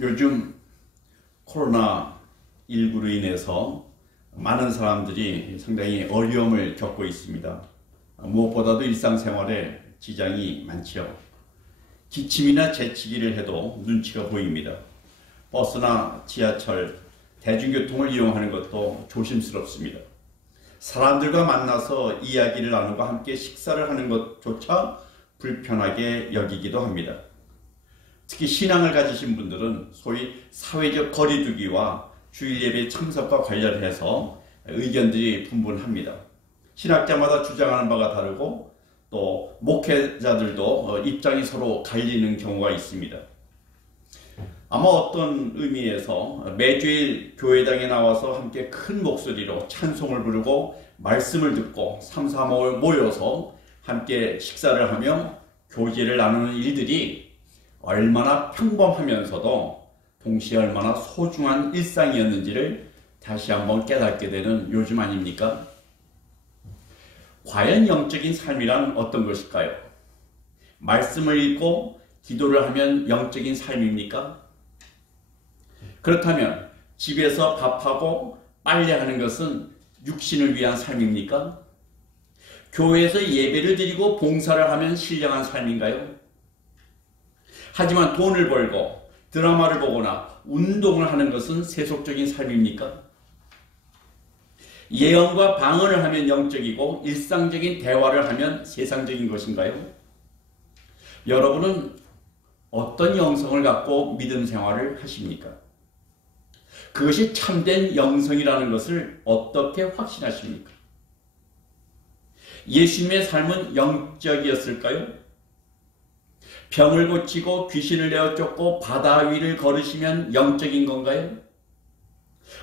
요즘 코로나19로 인해서 많은 사람들이 상당히 어려움을 겪고 있습니다. 무엇보다도 일상생활에 지장이 많죠. 기침이나 재채기를 해도 눈치가 보입니다. 버스나 지하철, 대중교통을 이용하는 것도 조심스럽습니다. 사람들과 만나서 이야기를 나누고 함께 식사를 하는 것조차 불편하게 여기기도 합니다. 특히 신앙을 가지신 분들은 소위 사회적 거리두기와 주일 예배 참석과 관련해서 의견들이 분분합니다. 신학자마다 주장하는 바가 다르고 또 목회자들도 입장이 서로 갈리는 경우가 있습니다. 아마 어떤 의미에서 매주일 교회당에 나와서 함께 큰 목소리로 찬송을 부르고 말씀을 듣고 삼삼오오 모여서 함께 식사를 하며 교제를 나누는 일들이 얼마나 평범하면서도 동시에 얼마나 소중한 일상이었는지를 다시 한번 깨닫게 되는 요즘 아닙니까? 과연 영적인 삶이란 어떤 것일까요? 말씀을 읽고 기도를 하면 영적인 삶입니까? 그렇다면 집에서 밥하고 빨래하는 것은 육신을 위한 삶입니까? 교회에서 예배를 드리고 봉사를 하면 신령한 삶인가요? 하지만 돈을 벌고 드라마를 보거나 운동을 하는 것은 세속적인 삶입니까? 예언과 방언을 하면 영적이고 일상적인 대화를 하면 세상적인 것인가요? 여러분은 어떤 영성을 갖고 믿음 생활을 하십니까? 그것이 참된 영성이라는 것을 어떻게 확신하십니까? 예수님의 삶은 영적이었을까요? 병을 고치고 귀신을 내어 쫓고 바다 위를 걸으시면 영적인 건가요?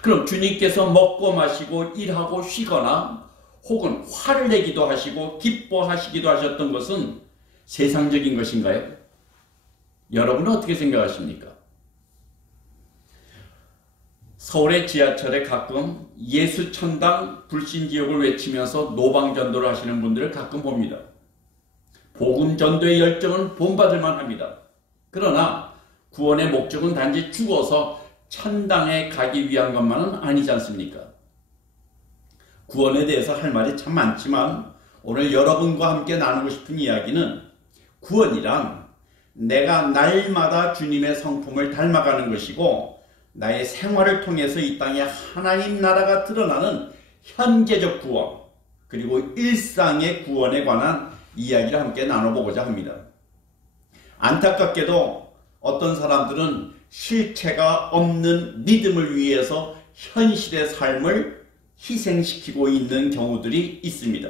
그럼 주님께서 먹고 마시고 일하고 쉬거나 혹은 화를 내기도 하시고 기뻐하시기도 하셨던 것은 세상적인 것인가요? 여러분은 어떻게 생각하십니까? 서울의 지하철에 가끔 예수 천당 불신지옥을 외치면서 노방전도를 하시는 분들을 가끔 봅니다. 복음 전도의 열정은 본받을 만합니다. 그러나 구원의 목적은 단지 죽어서 천당에 가기 위한 것만은 아니지 않습니까? 구원에 대해서 할 말이 참 많지만 오늘 여러분과 함께 나누고 싶은 이야기는 구원이란 내가 날마다 주님의 성품을 닮아가는 것이고 나의 생활을 통해서 이 땅에 하나님 나라가 드러나는 현재적 구원 그리고 일상의 구원에 관한 이야기를 함께 나눠보고자 합니다. 안타깝게도 어떤 사람들은 실체가 없는 믿음을 위해서 현실의 삶을 희생시키고 있는 경우들이 있습니다.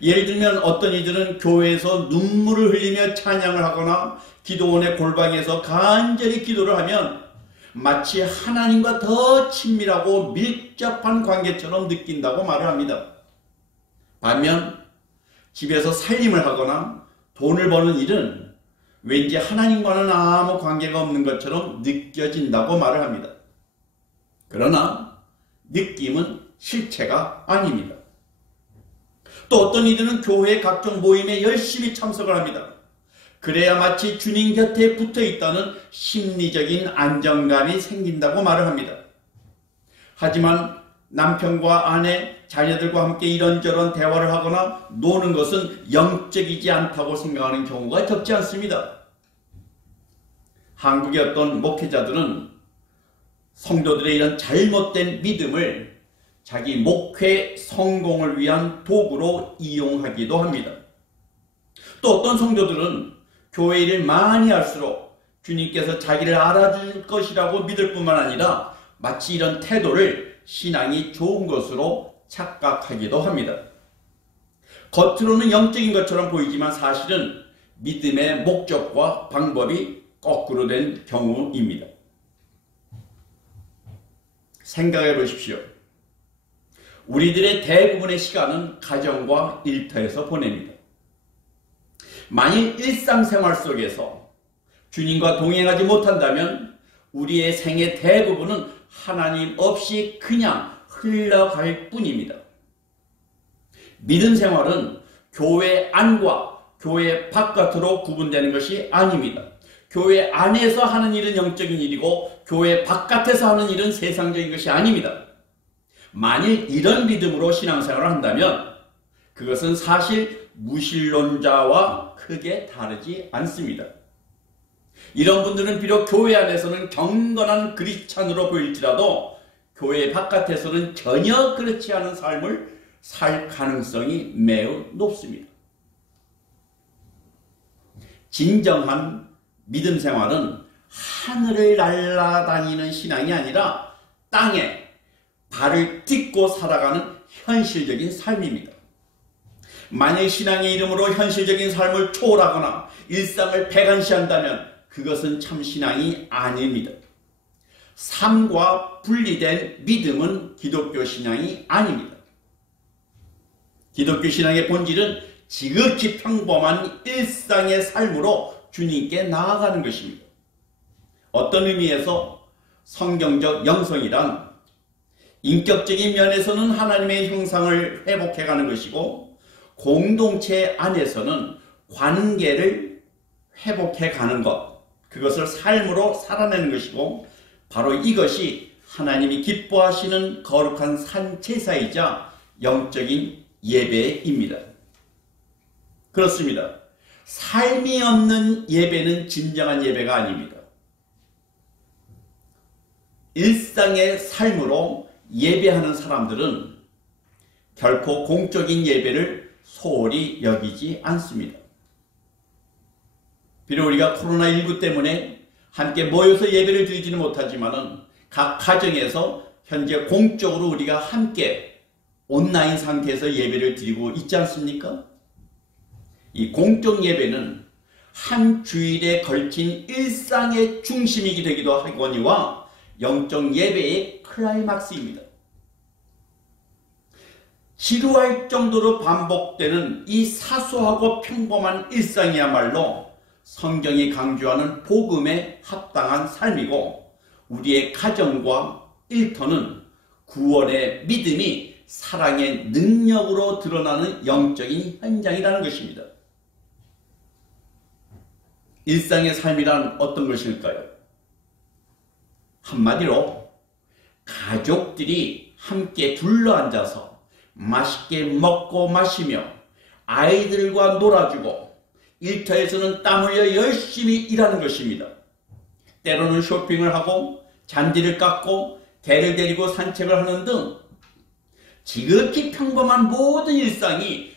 예를 들면 어떤 이들은 교회에서 눈물을 흘리며 찬양을 하거나 기도원의 골방에서 간절히 기도를 하면 마치 하나님과 더 친밀하고 밀접한 관계처럼 느낀다고 말을 합니다. 반면 집에서 살림을 하거나 돈을 버는 일은 왠지 하나님과는 아무 관계가 없는 것처럼 느껴진다고 말을 합니다. 그러나 느낌은 실체가 아닙니다. 또 어떤 이들은 교회 각종 모임에 열심히 참석을 합니다. 그래야 마치 주님 곁에 붙어 있다는 심리적인 안정감이 생긴다고 말을 합니다. 하지만 남편과 아내, 자녀들과 함께 이런저런 대화를 하거나 노는 것은 영적이지 않다고 생각하는 경우가 적지 않습니다. 한국의 어떤 목회자들은 성도들의 이런 잘못된 믿음을 자기 목회 성공을 위한 도구로 이용하기도 합니다. 또 어떤 성도들은 교회 일을 많이 할수록 주님께서 자기를 알아줄 것이라고 믿을 뿐만 아니라 마치 이런 태도를 신앙이 좋은 것으로 착각하기도 합니다. 겉으로는 영적인 것처럼 보이지만 사실은 믿음의 목적과 방법이 거꾸로 된 경우입니다. 생각해 보십시오. 우리들의 대부분의 시간은 가정과 일터에서 보냅니다. 만일 일상생활 속에서 주님과 동행하지 못한다면 우리의 생의 대부분은 하나님 없이 그냥 흘러갈 뿐입니다. 믿음 생활은 교회 안과 교회 바깥으로 구분되는 것이 아닙니다. 교회 안에서 하는 일은 영적인 일이고 교회 바깥에서 하는 일은 세상적인 것이 아닙니다. 만일 이런 믿음으로 신앙생활을 한다면 그것은 사실 무신론자와 크게 다르지 않습니다. 이런 분들은 비록 교회 안에서는 경건한 그리스찬으로 보일지라도 교회 바깥에서는 전혀 그렇지 않은 삶을 살 가능성이 매우 높습니다. 진정한 믿음 생활은 하늘을 날아다니는 신앙이 아니라 땅에 발을 딛고 살아가는 현실적인 삶입니다. 만일 신앙의 이름으로 현실적인 삶을 초월하거나 일상을 배관시한다면 그것은 참 신앙이 아닙니다. 삶과 분리된 믿음은 기독교 신앙이 아닙니다. 기독교 신앙의 본질은 지극히 평범한 일상의 삶으로 주님께 나아가는 것입니다. 어떤 의미에서 성경적 영성이란 인격적인 면에서는 하나님의 형상을 회복해가는 것이고 공동체 안에서는 관계를 회복해가는 것, 그것을 삶으로 살아내는 것이고 바로 이것이 하나님이 기뻐하시는 거룩한 산제사이자 영적인 예배입니다. 그렇습니다. 삶이 없는 예배는 진정한 예배가 아닙니다. 일상의 삶으로 예배하는 사람들은 결코 공적인 예배를 소홀히 여기지 않습니다. 비록 우리가 코로나19 때문에 함께 모여서 예배를 드리지는 못하지만 각 가정에서 현재 공적으로 우리가 함께 온라인 상태에서 예배를 드리고 있지 않습니까? 이 공적 예배는 한 주일에 걸친 일상의 중심이기 되기도 하거니와 영적 예배의 클라이막스입니다. 지루할 정도로 반복되는 이 사소하고 평범한 일상이야말로 성경이 강조하는 복음에 합당한 삶이고 우리의 가정과 일터는 구원의 믿음이 사랑의 능력으로 드러나는 영적인 현장이라는 것입니다. 일상의 삶이란 어떤 것일까요? 한마디로 가족들이 함께 둘러앉아서 맛있게 먹고 마시며 아이들과 놀아주고 일터에서는 땀 흘려 열심히 일하는 것입니다. 때로는 쇼핑을 하고 잔디를 깎고 개를 데리고 산책을 하는 등 지극히 평범한 모든 일상이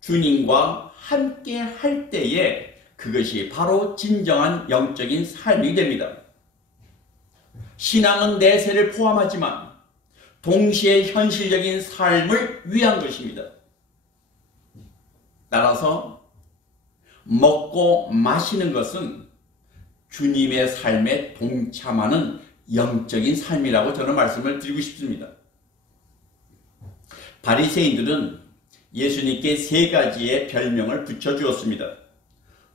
주님과 함께 할 때에 그것이 바로 진정한 영적인 삶이 됩니다. 신앙은 내세를 포함하지만 동시에 현실적인 삶을 위한 것입니다. 따라서 먹고 마시는 것은 주님의 삶에 동참하는 영적인 삶이라고 저는 말씀을 드리고 싶습니다. 바리새인들은 예수님께 세 가지의 별명을 붙여주었습니다.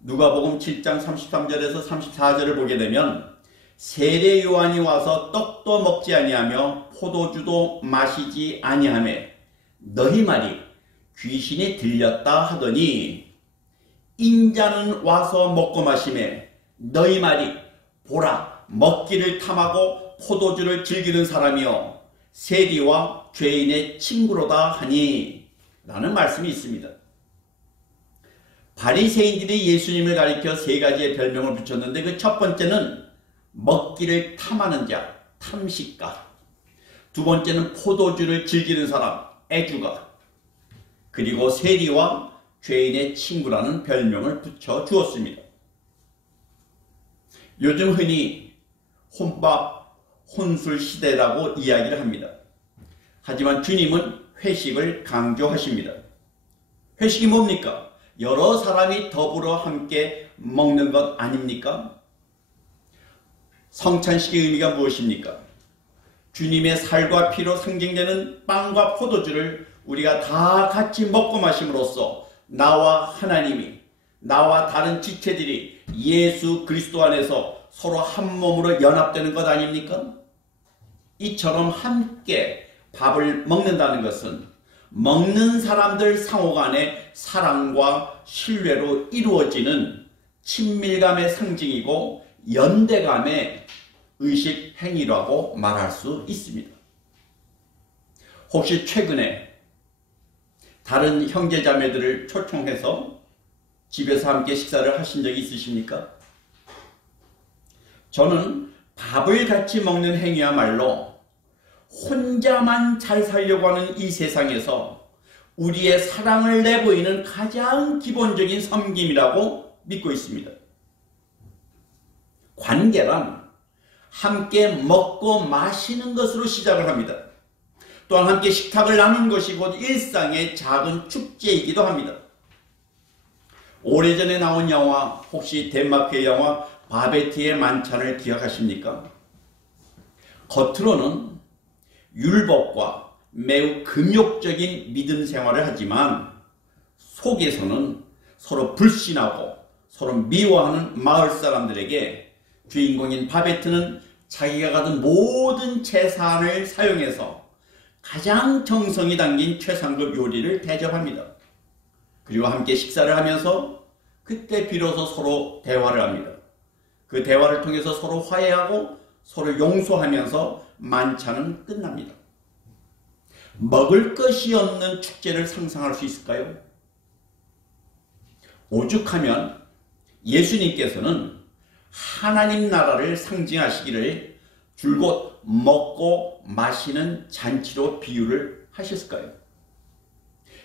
누가복음 7장 33절에서 34절을 보게 되면 세례 요한이 와서 떡도 먹지 아니하며 포도주도 마시지 아니하매 너희 말이 귀신이 들렸다 하더니 인자는 와서 먹고 마시매 너희 말이 보라 먹기를 탐하고 포도주를 즐기는 사람이여 세리와 죄인의 친구로다 하니 라는 말씀이 있습니다. 바리새인들이 예수님을 가리켜 세 가지의 별명을 붙였는데 그 첫 번째는 먹기를 탐하는 자, 탐식가. 두 번째는 포도주를 즐기는 사람, 애주가. 그리고 세리와 죄인의 친구라는 별명을 붙여주었습니다. 요즘 흔히 혼밥, 혼술 시대라고 이야기를 합니다. 하지만 주님은 회식을 강조하십니다. 회식이 뭡니까? 여러 사람이 더불어 함께 먹는 것 아닙니까? 성찬식의 의미가 무엇입니까? 주님의 살과 피로 상징되는 빵과 포도주를 우리가 다 같이 먹고 마심으로써 나와 하나님이, 나와 다른 지체들이 예수 그리스도 안에서 서로 한 몸으로 연합되는 것 아닙니까? 이처럼 함께 밥을 먹는다는 것은 먹는 사람들 상호 간의 사랑과 신뢰로 이루어지는 친밀감의 상징이고 연대감의 의식 행위라고 말할 수 있습니다. 혹시 최근에 다른 형제자매들을 초청해서 집에서 함께 식사를 하신 적이 있으십니까? 저는 밥을 같이 먹는 행위야말로 혼자만 잘 살려고 하는 이 세상에서 우리의 사랑을 내보이는 가장 기본적인 섬김이라고 믿고 있습니다. 관계란 함께 먹고 마시는 것으로 시작을 합니다. 또한 함께 식탁을 나누는 것이 곧 일상의 작은 축제이기도 합니다. 오래전에 나온 영화, 혹시 덴마크의 영화 바베티의 만찬을 기억하십니까? 겉으로는 율법과 매우 금욕적인 믿음 생활을 하지만 속에서는 서로 불신하고 서로 미워하는 마을 사람들에게 주인공인 바베트는 자기가 가진 모든 재산을 사용해서 가장 정성이 담긴 최상급 요리를 대접합니다. 그리고 함께 식사를 하면서 그때 비로소 서로 대화를 합니다. 그 대화를 통해서 서로 화해하고 서로 용서하면서 만찬은 끝납니다. 먹을 것이 없는 축제를 상상할 수 있을까요? 오죽하면 예수님께서는 하나님 나라를 상징하시기를 줄곧 먹고 마시는 잔치로 비유를 하셨을까요?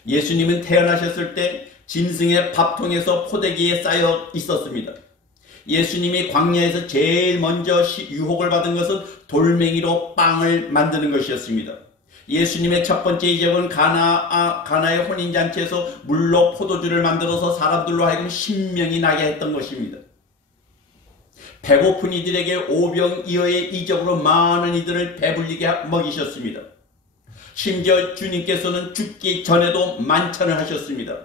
예수님은 태어나셨을 때 짐승의 밥통에서 포대기에 쌓여 있었습니다. 예수님이 광야에서 제일 먼저 유혹을 받은 것은 돌멩이로 빵을 만드는 것이었습니다. 예수님의 첫 번째 이적은 가나의 혼인잔치에서 물로 포도주를 만들어서 사람들로 하여금 신명이 나게 했던 것입니다. 배고픈 이들에게 오병이어의 이적으로 많은 이들을 배불리게 먹이셨습니다. 심지어 주님께서는 죽기 전에도 만찬을 하셨습니다.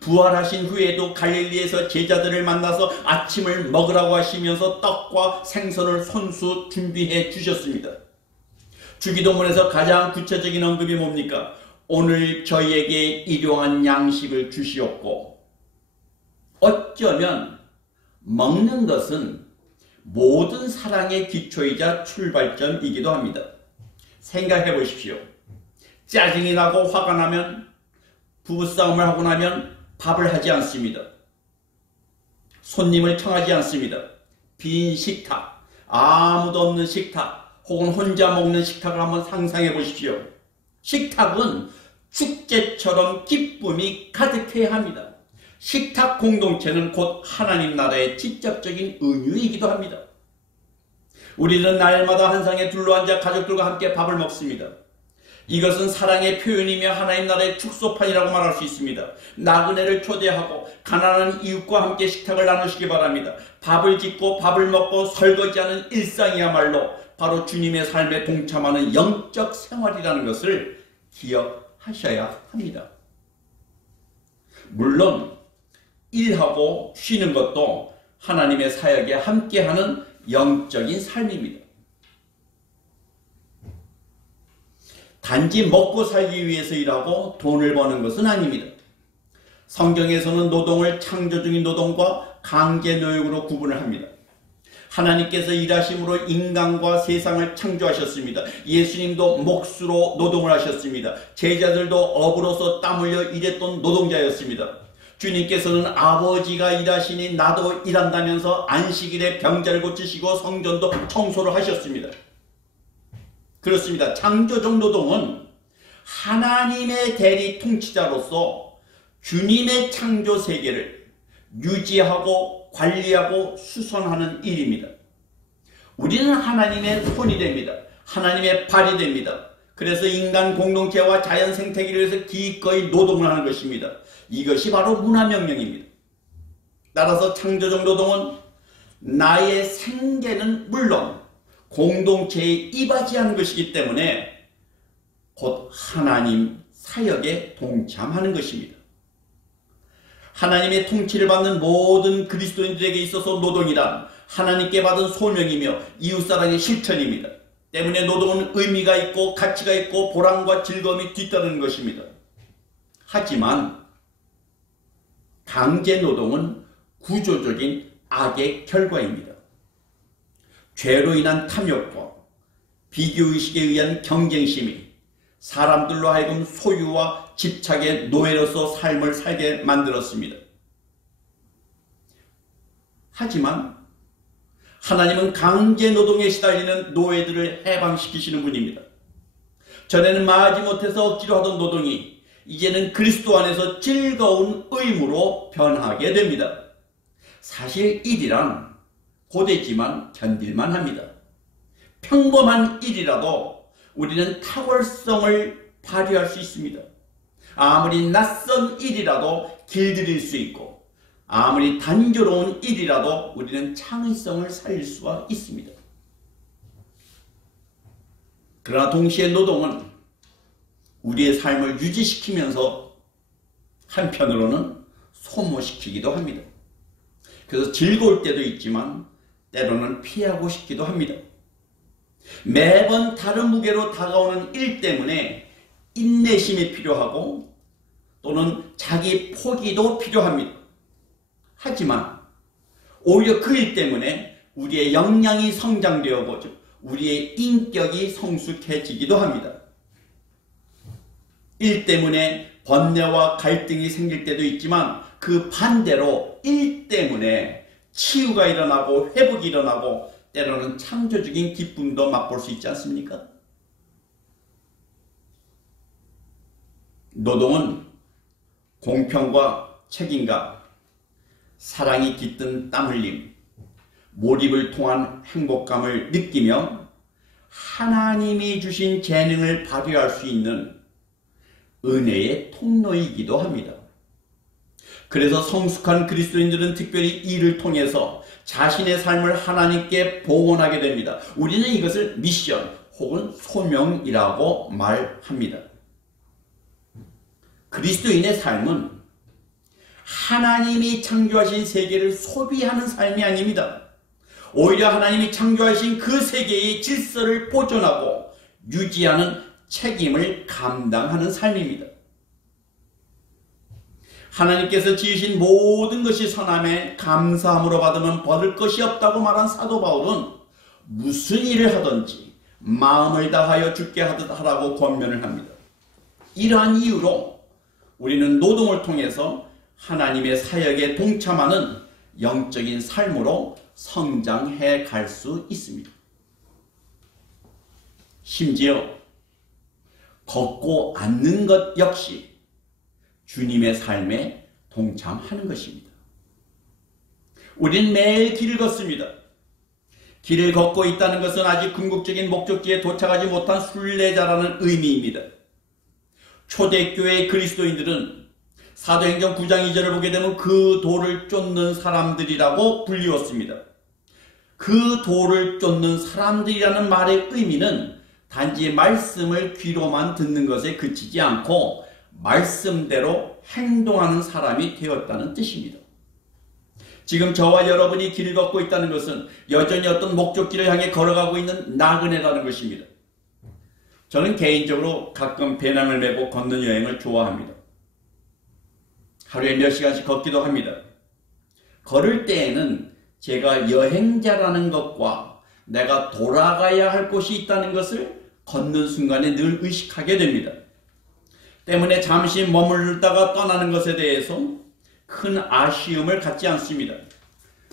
부활하신 후에도 갈릴리에서 제자들을 만나서 아침을 먹으라고 하시면서 떡과 생선을 손수 준비해 주셨습니다. 주기도문에서 가장 구체적인 언급이 뭡니까? 오늘 저희에게 일용할 양식을 주시옵고. 어쩌면 먹는 것은 모든 사랑의 기초이자 출발점이기도 합니다. 생각해 보십시오. 짜증이 나고 화가 나면, 부부싸움을 하고 나면 밥을 하지 않습니다. 손님을 청하지 않습니다. 빈 식탁, 아무도 없는 식탁, 혹은 혼자 먹는 식탁을 한번 상상해 보십시오. 식탁은 축제처럼 기쁨이 가득해야 합니다. 식탁 공동체는 곧 하나님 나라의 직접적인 은유이기도 합니다. 우리는 날마다 한 상에 둘러앉아 가족들과 함께 밥을 먹습니다. 이것은 사랑의 표현이며 하나님 나라의 축소판이라고 말할 수 있습니다. 나그네를 초대하고 가난한 이웃과 함께 식탁을 나누시기 바랍니다. 밥을 짓고 밥을 먹고 설거지하는 일상이야말로 바로 주님의 삶에 동참하는 영적 생활이라는 것을 기억하셔야 합니다. 물론 일하고 쉬는 것도 하나님의 사역에 함께하는 영적인 삶입니다. 단지 먹고 살기 위해서 일하고 돈을 버는 것은 아닙니다. 성경에서는 노동을 창조 중인 노동과 강제 노역으로 구분을 합니다. 하나님께서 일하심으로 인간과 세상을 창조하셨습니다. 예수님도 몫으로 노동을 하셨습니다. 제자들도 업으로서 땀 흘려 일했던 노동자였습니다. 주님께서는 아버지가 일하시니 나도 일한다면서 안식일에 병자를 고치시고 성전도 청소를 하셨습니다. 그렇습니다. 창조적 노동은 하나님의 대리 통치자로서 주님의 창조 세계를 유지하고 관리하고 수선하는 일입니다. 우리는 하나님의 손이 됩니다. 하나님의 발이 됩니다. 그래서 인간 공동체와 자연 생태계를 위해서 기꺼이 노동을 하는 것입니다. 이것이 바로 문화명령입니다. 따라서 창조적 노동은 나의 생계는 물론 공동체에 이바지하는 것이기 때문에 곧 하나님 사역에 동참하는 것입니다. 하나님의 통치를 받는 모든 그리스도인들에게 있어서 노동이란 하나님께 받은 소명이며 이웃사랑의 실천입니다. 때문에 노동은 의미가 있고 가치가 있고 보람과 즐거움이 뒤따르는 것입니다. 하지만 강제노동은 구조적인 악의 결과입니다. 죄로 인한 탐욕과 비교의식에 의한 경쟁심이 사람들로 하여금 소유와 집착의 노예로서 삶을 살게 만들었습니다. 하지만 하나님은 강제 노동에 시달리는 노예들을 해방시키시는 분입니다. 전에는 마지못해서 억지로 하던 노동이 이제는 그리스도 안에서 즐거운 의무로 변하게 됩니다. 사실 일이란 고되지만 견딜만 합니다. 평범한 일이라도 우리는 탁월성을 발휘할 수 있습니다. 아무리 낯선 일이라도 길들일 수 있고 아무리 단조로운 일이라도 우리는 창의성을 살릴 수가 있습니다. 그러나 동시에 노동은 우리의 삶을 유지시키면서 한편으로는 소모시키기도 합니다. 그래서 즐거울 때도 있지만 때로는 피하고 싶기도 합니다. 매번 다른 무게로 다가오는 일 때문에 인내심이 필요하고 또는 자기 포기도 필요합니다. 하지만 오히려 그 일 때문에 우리의 역량이 성장되어 보죠. 우리의 인격이 성숙해지기도 합니다. 일 때문에 번뇌와 갈등이 생길 때도 있지만 그 반대로 일 때문에 치유가 일어나고 회복이 일어나고 때로는 창조적인 기쁨도 맛볼 수 있지 않습니까? 노동은 공평과 책임감, 사랑이 깃든 땀 흘림, 몰입을 통한 행복감을 느끼며 하나님이 주신 재능을 발휘할 수 있는 은혜의 통로이기도 합니다. 그래서 성숙한 그리스도인들은 특별히 이를 통해서 자신의 삶을 하나님께 봉헌하게 됩니다. 우리는 이것을 미션 혹은 소명이라고 말합니다. 그리스도인의 삶은 하나님이 창조하신 세계를 소비하는 삶이 아닙니다. 오히려 하나님이 창조하신 그 세계의 질서를 보존하고 유지하는 책임을 감당하는 삶입니다. 하나님께서 지으신 모든 것이 선함에 감사함으로 받으면 버릴 것이 없다고 말한 사도 바울은 무슨 일을 하든지 마음을 다하여 주께 하듯 하라고 권면을 합니다. 이러한 이유로 우리는 노동을 통해서 하나님의 사역에 동참하는 영적인 삶으로 성장해 갈 수 있습니다. 심지어 걷고 앉는 것 역시 주님의 삶에 동참하는 것입니다. 우린 매일 길을 걷습니다. 길을 걷고 있다는 것은 아직 궁극적인 목적지에 도착하지 못한 순례자라는 의미입니다. 초대교회 그리스도인들은 사도행전 9장 2절을 보게 되면 그 돌을 쫓는 사람들이라고 불리웠습니다. 그 돌을 쫓는 사람들이라는 말의 의미는 단지 말씀을 귀로만 듣는 것에 그치지 않고 말씀대로 행동하는 사람이 되었다는 뜻입니다. 지금 저와 여러분이 길을 걷고 있다는 것은 여전히 어떤 목적지를 향해 걸어가고 있는 나그네라는 것입니다. 저는 개인적으로 가끔 배낭을 메고 걷는 여행을 좋아합니다. 하루에 몇 시간씩 걷기도 합니다. 걸을 때에는 제가 여행자라는 것과 내가 돌아가야 할 곳이 있다는 것을 걷는 순간에 늘 의식하게 됩니다. 때문에 잠시 머물다가 떠나는 것에 대해서 큰 아쉬움을 갖지 않습니다.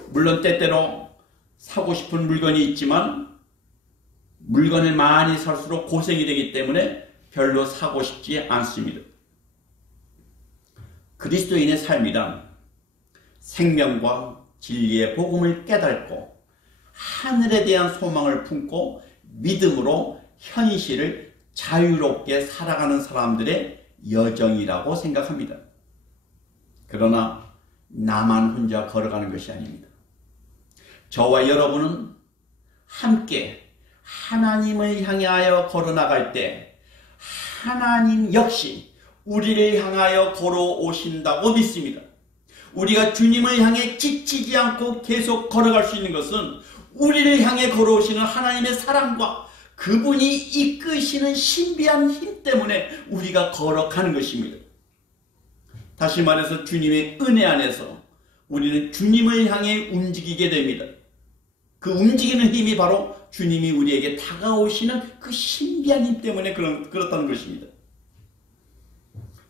물론 때때로 사고 싶은 물건이 있지만 물건을 많이 살수록 고생이 되기 때문에 별로 사고 싶지 않습니다. 그리스도인의 삶이란 생명과 진리의 복음을 깨닫고 하늘에 대한 소망을 품고 믿음으로 현실을 자유롭게 살아가는 사람들의 여정이라고 생각합니다. 그러나 나만 혼자 걸어가는 것이 아닙니다. 저와 여러분은 함께 하나님을 향하여 걸어나갈 때 하나님 역시 우리를 향하여 걸어오신다고 믿습니다. 우리가 주님을 향해 지치지 않고 계속 걸어갈 수 있는 것은 우리를 향해 걸어오시는 하나님의 사랑과 그분이 이끄시는 신비한 힘 때문에 우리가 걸어가는 것입니다. 다시 말해서 주님의 은혜 안에서 우리는 주님을 향해 움직이게 됩니다. 그 움직이는 힘이 바로 주님이 우리에게 다가오시는 그 신비한 힘 때문에 그렇다는 것입니다.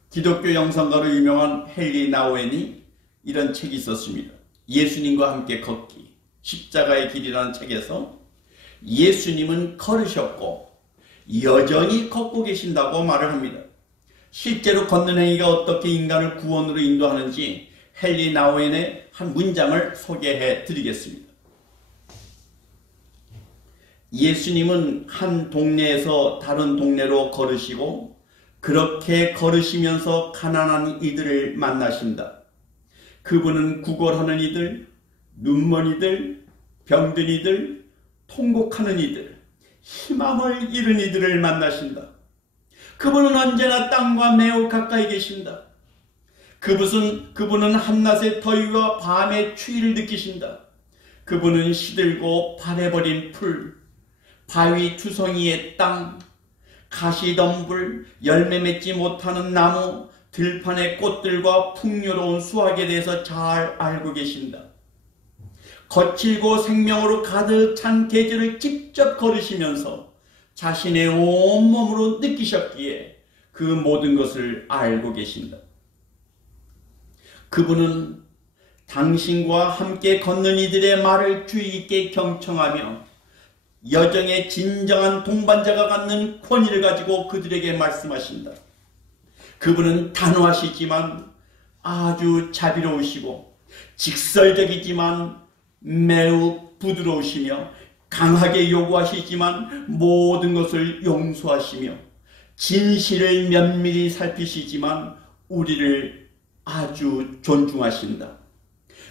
기독교 영성가로 유명한 헨리 나우엔이 이런 책이 있었습니다. 예수님과 함께 걷기, 십자가의 길이라는 책에서 예수님은 걸으셨고 여전히 걷고 계신다고 말을 합니다. 실제로 걷는 행위가 어떻게 인간을 구원으로 인도하는지 헨리 나우엔의 한 문장을 소개해 드리겠습니다. 예수님은 한 동네에서 다른 동네로 걸으시고 그렇게 걸으시면서 가난한 이들을 만나신다. 그분은 구걸하는 이들, 눈먼 이들, 병든 이들, 통곡하는 이들, 희망을 잃은 이들을 만나신다. 그분은 언제나 땅과 매우 가까이 계신다. 그분은 한낮의 더위와 밤의 추위를 느끼신다. 그분은 시들고 바래버린 풀, 바위 투성이의 땅, 가시덤불, 열매 맺지 못하는 나무, 들판의 꽃들과 풍요로운 수확에 대해서 잘 알고 계신다. 거칠고 생명으로 가득 찬 계절을 직접 걸으시면서 자신의 온몸으로 느끼셨기에 그 모든 것을 알고 계신다. 그분은 당신과 함께 걷는 이들의 말을 주의 있게 경청하며 여정의 진정한 동반자가 갖는 권위를 가지고 그들에게 말씀하신다. 그분은 단호하시지만 아주 자비로우시고 직설적이지만 매우 부드러우시며 강하게 요구하시지만 모든 것을 용서하시며 진실을 면밀히 살피시지만 우리를 아주 존중하신다.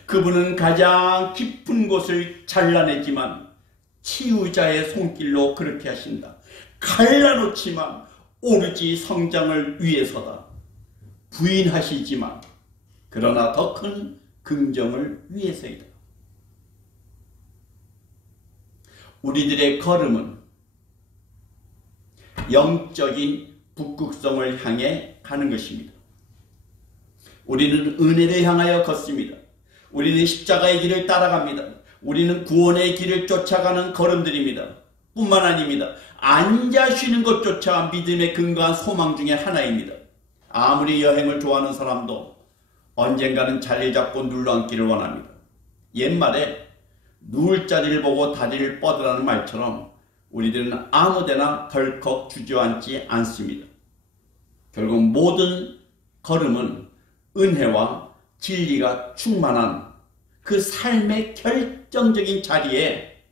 그분은 가장 깊은 곳을 잘라내지만 치유자의 손길로 그렇게 하신다. 갈라놓지만 오로지 성장을 위해서다. 부인하시지만 그러나 더 큰 긍정을 위해서이다. 우리들의 걸음은 영적인 북극성을 향해 가는 것입니다. 우리는 은혜를 향하여 걷습니다. 우리는 십자가의 길을 따라갑니다. 우리는 구원의 길을 쫓아가는 걸음들입니다. 뿐만 아닙니다. 앉아 쉬는 것조차 믿음의 근거한 소망 중에 하나입니다. 아무리 여행을 좋아하는 사람도 언젠가는 자리를 잡고 눌러앉기를 원합니다. 옛말에 누울 자리를 보고 다리를 뻗으라는 말처럼 우리들은 아무데나 덜컥 주저앉지 않습니다. 결국 모든 걸음은 은혜와 진리가 충만한 그 삶의 결정적인 자리에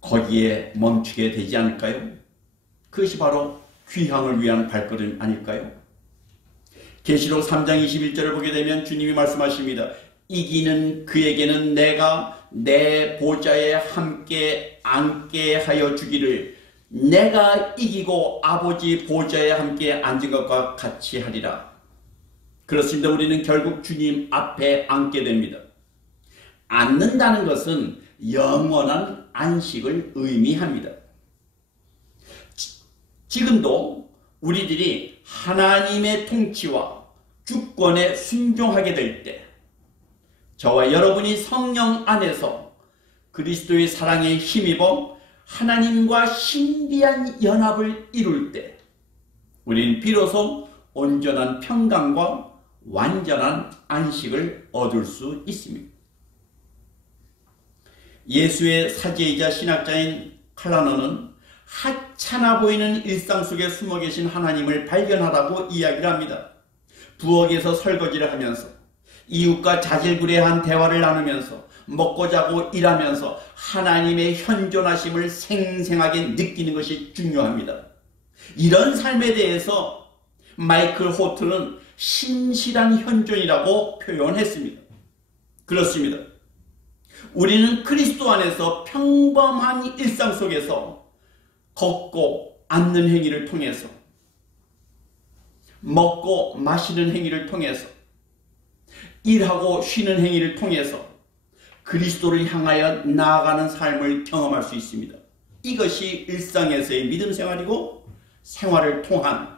거기에 멈추게 되지 않을까요? 그것이 바로 귀향을 위한 발걸음 아닐까요? 계시록 3장 21절을 보게 되면 주님이 말씀하십니다. 이기는 그에게는 내가 내 보좌에 함께 앉게 하여 주기를 내가 이기고 아버지 보좌에 함께 앉은 것과 같이 하리라. 그렇습니다. 우리는 결국 주님 앞에 앉게 됩니다. 앉는다는 것은 영원한 안식을 의미합니다. 지금도 우리들이 하나님의 통치와 주권에 순종하게 될 때, 저와 여러분이 성령 안에서 그리스도의 사랑에 힘입어 하나님과 신비한 연합을 이룰 때, 우리는 비로소 온전한 평강과 완전한 안식을 얻을 수 있습니다. 예수의 사제이자 신학자인 칼라너는 하찮아 보이는 일상 속에 숨어 계신 하나님을 발견하라고 이야기를 합니다. 부엌에서 설거지를 하면서 이웃과 자질구레한 대화를 나누면서 먹고 자고 일하면서 하나님의 현존하심을 생생하게 느끼는 것이 중요합니다. 이런 삶에 대해서 마이클 호트는 신실한 현존이라고 표현했습니다. 그렇습니다. 우리는 그리스도 안에서 평범한 일상 속에서 걷고 앉는 행위를 통해서, 먹고 마시는 행위를 통해서, 일하고 쉬는 행위를 통해서 그리스도를 향하여 나아가는 삶을 경험할 수 있습니다. 이것이 일상에서의 믿음 생활이고 생활을 통한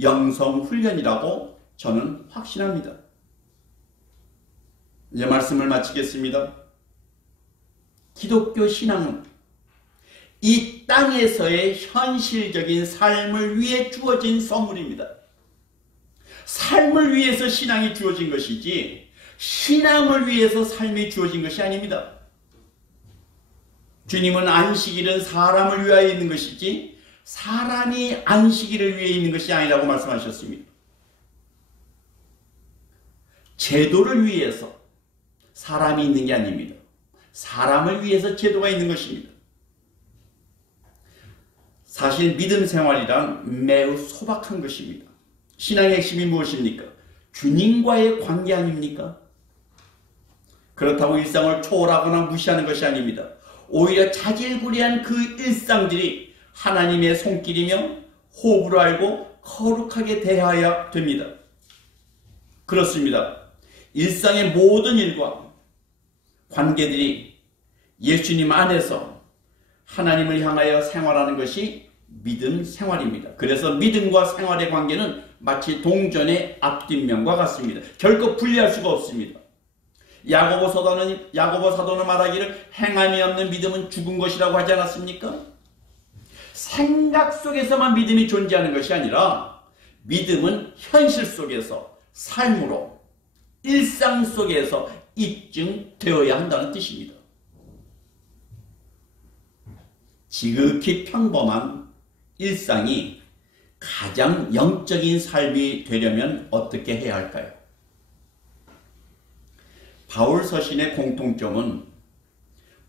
영성 훈련이라고 저는 확신합니다. 이제 말씀을 마치겠습니다. 기독교 신앙은 이 땅에서의 현실적인 삶을 위해 주어진 선물입니다. 삶을 위해서 신앙이 주어진 것이지 신앙을 위해서 삶이 주어진 것이 아닙니다. 주님은 안식일은 사람을 위하여 있는 것이지 사람이 안식일을 위해 있는 것이 아니라고 말씀하셨습니다. 제도를 위해서 사람이 있는 게 아닙니다. 사람을 위해서 제도가 있는 것입니다. 사실 믿음 생활이란 매우 소박한 것입니다. 신앙의 핵심이 무엇입니까? 주님과의 관계 아닙니까? 그렇다고 일상을 초월하거나 무시하는 것이 아닙니다. 오히려 자질구레한 그 일상들이 하나님의 손길이며 호흡으로 알고 거룩하게 대하여야 됩니다. 그렇습니다. 일상의 모든 일과 관계들이 예수님 안에서 하나님을 향하여 생활하는 것이 믿음 생활입니다. 그래서 믿음과 생활의 관계는 마치 동전의 앞뒷면과 같습니다. 결코 분리할 수가 없습니다. 야고보 사도는 말하기를 행함이 없는 믿음은 죽은 것이라고 하지 않았습니까? 생각 속에서만 믿음이 존재하는 것이 아니라 믿음은 현실 속에서 삶으로 일상 속에서 입증되어야 한다는 뜻입니다. 지극히 평범한 일상이 가장 영적인 삶이 되려면 어떻게 해야 할까요? 바울 서신의 공통점은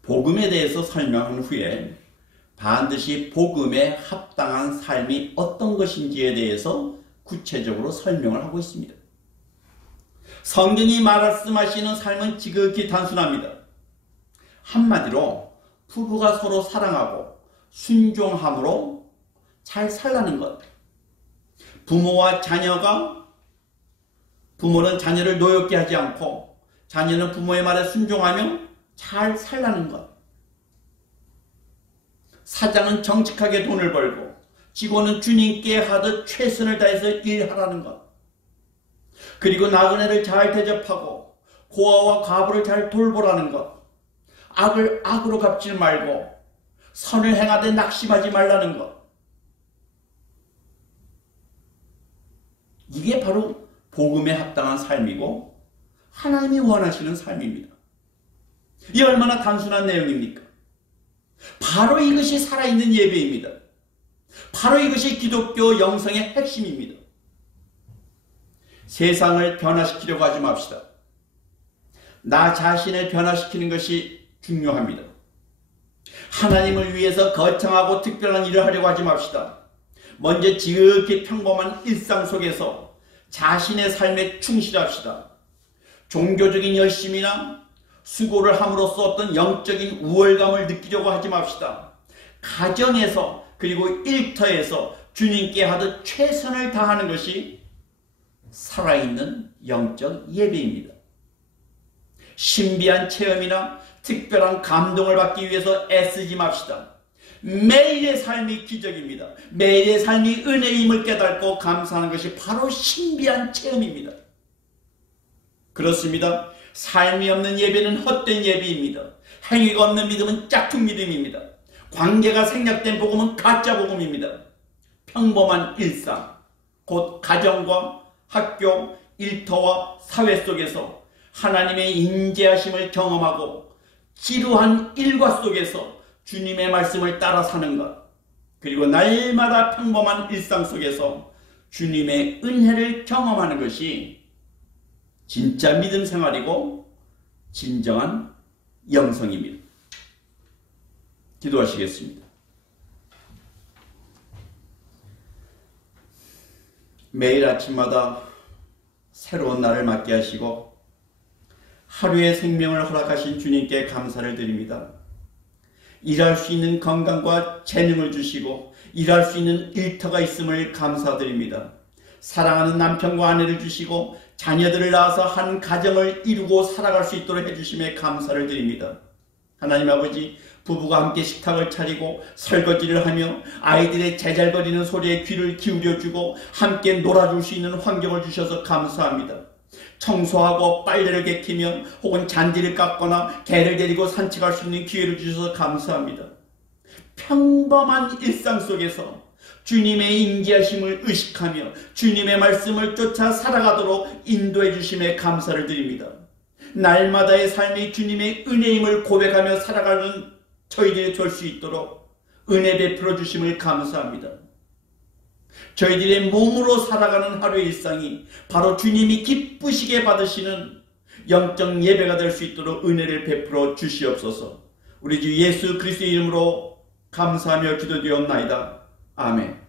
복음에 대해서 설명한 후에 반드시 복음에 합당한 삶이 어떤 것인지에 대해서 구체적으로 설명을 하고 있습니다. 성경이 말씀하시는 삶은 지극히 단순합니다. 한마디로 부부가 서로 사랑하고 순종함으로 잘 살라는 것. 부모와 자녀가 부모는 자녀를 노엽게 하지 않고 자녀는 부모의 말에 순종하며 잘 살라는 것. 사장은 정직하게 돈을 벌고 직원은 주님께 하듯 최선을 다해서 일하라는 것. 그리고 나그네를 잘 대접하고 고아와 과부를 잘 돌보라는 것. 악을 악으로 갚지 말고 선을 행하되 낙심하지 말라는 것. 이게 바로 복음에 합당한 삶이고 하나님이 원하시는 삶입니다. 이 얼마나 단순한 내용입니까? 바로 이것이 살아있는 예배입니다. 바로 이것이 기독교 영성의 핵심입니다. 세상을 변화시키려고 하지 맙시다. 나 자신을 변화시키는 것이 중요합니다. 하나님을 위해서 거창하고 특별한 일을 하려고 하지 맙시다. 먼저 지극히 평범한 일상 속에서 자신의 삶에 충실합시다. 종교적인 열심이나 수고를 함으로써 어떤 영적인 우월감을 느끼려고 하지 맙시다. 가정에서 그리고 일터에서 주님께 하듯 최선을 다하는 것이 살아있는 영적 예배입니다. 신비한 체험이나 특별한 감동을 받기 위해서 애쓰지 맙시다. 매일의 삶이 기적입니다. 매일의 삶이 은혜임을 깨닫고 감사하는 것이 바로 신비한 체험입니다. 그렇습니다. 삶이 없는 예배는 헛된 예배입니다. 행위가 없는 믿음은 짝퉁 믿음입니다. 관계가 생략된 복음은 가짜 복음입니다. 평범한 일상, 곧 가정과 학교, 일터와 사회 속에서 하나님의 인재하심을 경험하고 지루한 일과 속에서 주님의 말씀을 따라 사는 것, 그리고 날마다 평범한 일상 속에서 주님의 은혜를 경험하는 것이 진짜 믿음 생활이고 진정한 영성입니다. 기도하시겠습니다. 매일 아침마다 새로운 날을 맞게 하시고 하루의 생명을 허락하신 주님께 감사를 드립니다. 일할 수 있는 건강과 재능을 주시고 일할 수 있는 일터가 있음을 감사드립니다. 사랑하는 남편과 아내를 주시고 자녀들을 낳아서 한 가정을 이루고 살아갈 수 있도록 해주심에 감사를 드립니다. 하나님 아버지, 부부가 함께 식탁을 차리고 설거지를 하며 아이들의 제잘거리는 소리에 귀를 기울여주고 함께 놀아줄 수 있는 환경을 주셔서 감사합니다. 청소하고 빨래를 개키며 혹은 잔디를 깎거나 개를 데리고 산책할 수 있는 기회를 주셔서 감사합니다. 평범한 일상 속에서 주님의 인자하심을 의식하며 주님의 말씀을 쫓아 살아가도록 인도해 주심에 감사를 드립니다. 날마다의 삶이 주님의 은혜임을 고백하며 살아가는 저희들이 될 수 있도록 은혜 베풀어 주심을 감사합니다. 저희들의 몸으로 살아가는 하루의 일상이 바로 주님이 기쁘시게 받으시는 영적 예배가 될 수 있도록 은혜를 베풀어 주시옵소서. 우리 주 예수 그리스도의 이름으로 감사하며 기도드리옵나이다. 아멘.